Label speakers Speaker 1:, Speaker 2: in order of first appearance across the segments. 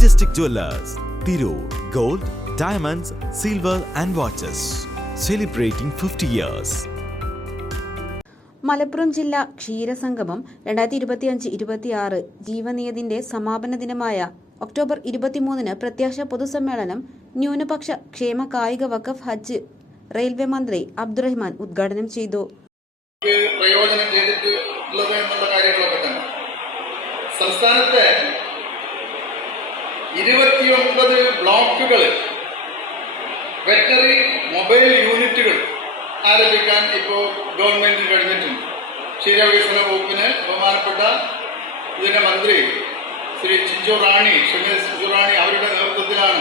Speaker 1: Majestic jewellers Tirur gold diamonds silver and watches celebrating fifty years
Speaker 2: Malappuram ജില്ലാ ക്ഷീരസംഗമം രണ്ടായിരത്തി ഇരുപത്തിയഞ്ച് ഇരുപത്തിയാറ് ജീവനീയതിന്റെ സമാപന ദിനമായ ഒക്ടോബർ ഇരുപത്തിമൂന്നിന് പ്രത്യാശ പൊതുസമ്മേളനം ന്യൂനപക്ഷ ക്ഷേമ കായിക വഖഫ് ഹജ്ജ് റെയിൽവേ മന്ത്രി അബ്ദുറഹ്മാൻ ഉദ്ഘാടനം ചെയ്തു.
Speaker 3: പ്രയോജനം ചെയ്തിട്ടുള്ളത് എന്നുള്ള കാര്യങ്ങളൊക്കെ തന്നെ. സംസ്ഥാനത്തെ ഇരുപത്തിയൊൻപത് ബ്ലോക്കുകൾ വെറ്ററി മൊബൈൽ യൂണിറ്റുകൾ ആരംഭിക്കാൻ ഇപ്പോൾ ഗവൺമെന്റിന് കഴിഞ്ഞിട്ടുണ്ട്. ക്ഷീരവികസന വകുപ്പിന് ബഹുമാനപ്പെട്ട ഇതിന്റെ മന്ത്രി ശ്രീ ചിഞ്ചു റാണി ശ്രീമതി ചിഞ്ചു റാണി അവരുടെ നേതൃത്വത്തിലാണ്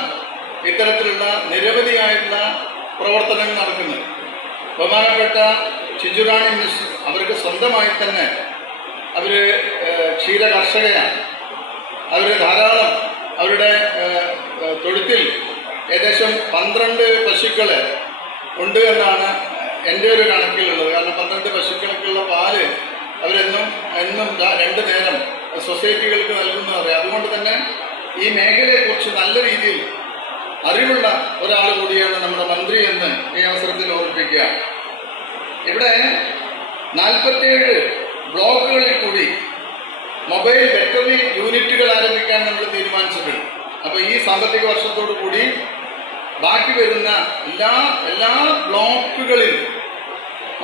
Speaker 3: ഇത്തരത്തിലുള്ള നിരവധിയായിട്ടുള്ള പ്രവർത്തനങ്ങൾ നടക്കുന്നത്. ബഹുമാനപ്പെട്ട ചിഞ്ചു റാണി മിസ് അവർക്ക് സ്വന്തമായി തന്നെ അവർ ക്ഷീര കർഷകയാണ്. അവർ ധാരാളം അവരുടെ ഏകദേശം പന്ത്രണ്ട് പശുക്കൾ ഉണ്ട് എന്നാണ് എന്റെ ഒരു കണക്കിലുള്ളത്. കാരണം പന്ത്രണ്ട് പശുക്കൾക്കുള്ള പാൽ അവരെന്നും എന്നും രണ്ട് നേരം സൊസൈറ്റികൾക്ക് നൽകുന്നു അറിയാം. അതുകൊണ്ട് തന്നെ ഈ മേഖലയെക്കുറിച്ച് നല്ല രീതിയിൽ അറിവുള്ള ഒരാൾ കൂടിയാണ് നമ്മുടെ മന്ത്രി എന്ന് ഈ അവസരത്തിൽ ഓർമ്മിപ്പിക്കുക. ഇവിടെ നാൽപ്പത്തിയേഴ് ബ്ലോക്കുകളിൽ കൂടി മൊബൈൽ വെറ്ററി യൂണിറ്റുകൾ ആരംഭിക്കാൻ നമ്മൾ തീരുമാനിച്ചിട്ടുണ്ട്. അപ്പോൾ ഈ സാമ്പത്തിക വർഷത്തോടു കൂടി ബാക്കി വരുന്ന എല്ലാ എല്ലാ ബ്ലോക്കുകളിലും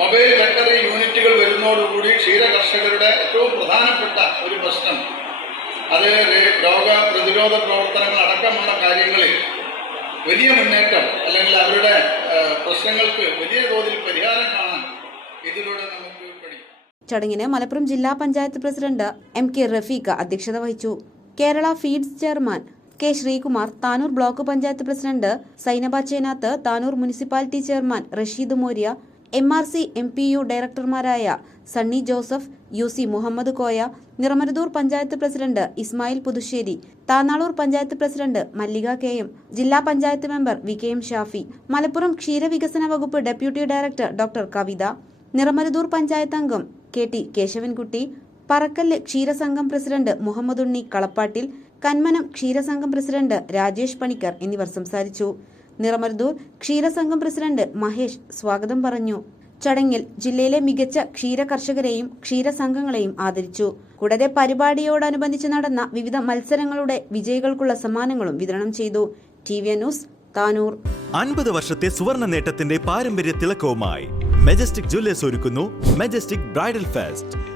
Speaker 3: മൊബൈൽ ബാറ്ററി യൂണിറ്റുകൾ വരുന്നതോടുകൂടി ക്ഷീര കർഷകരുടെ ഏറ്റവും പ്രധാനപ്പെട്ട ഒരു പ്രശ്നം. അത് രോഗ പ്രതിരോധ പ്രവർത്തനങ്ങൾ അടക്കമുള്ള കാര്യങ്ങളിൽ വലിയ മുന്നേറ്റം അല്ലെങ്കിൽ അവരുടെ പ്രശ്നങ്ങൾക്ക് വലിയ തോതിൽ പരിഹാരം കാണാൻ ഇതിലൂടെ നമുക്ക്
Speaker 2: ചടങ്ങിന് മലപ്പുറം ജില്ലാ panchayat president M K Rafeeqa അധ്യക്ഷത വഹിച്ചു. Kerala feeds chairman K Sreekumar Tanur block panchayat president Sainaba Chenath Tanur municipality chairman Rasheed Moriya M R C M P U ഡയറക്ടർമാരായ Sunny Joseph U C Muhammad Koya Niramaruthur panchayat president Ismail Puthussery Thanalur panchayat president Mallika K M ജില്ലാ panchayat member V K M Shafi Malappuram ക്ഷീരവികസന വകുപ്പ് deputy director doctor Kavitha Niramaruthur panchayat അംഗം K T Keshavankutty പറക്കല്ല് ക്ഷീരസംഘം president Muhammad Unni Kalappattil Kanmanam ക്ഷീരസംഘം president Rajesh Panicker എന്നിവർ സംസാരിച്ചു. Niramaruthur ക്ഷീരസംഘം president Mahesh സ്വാഗതം പറഞ്ഞു. ചടങ്ങിൽ ജില്ലയിലെ മികച്ച ക്ഷീര കർഷകരെയും ക്ഷീരസംഘങ്ങളെയും ആദരിച്ചു. കൂടാതെ പരിപാടിയോടനുബന്ധിച്ച് നടന്ന വിവിധ മത്സരങ്ങളുടെ വിജയികൾക്കുള്ള സമ്മാനങ്ങളും വിതരണം ചെയ്തു. T V news Tanur.
Speaker 1: അൻപത് വർഷത്തെ സുവർണ നേട്ടത്തിന്റെ പാരമ്പര്യ തിളക്കവുമായി മെജസ്റ്റിക് ജ്വല്ലേഴ്സ് ഒരുക്കുന്നു majestic bridal fest.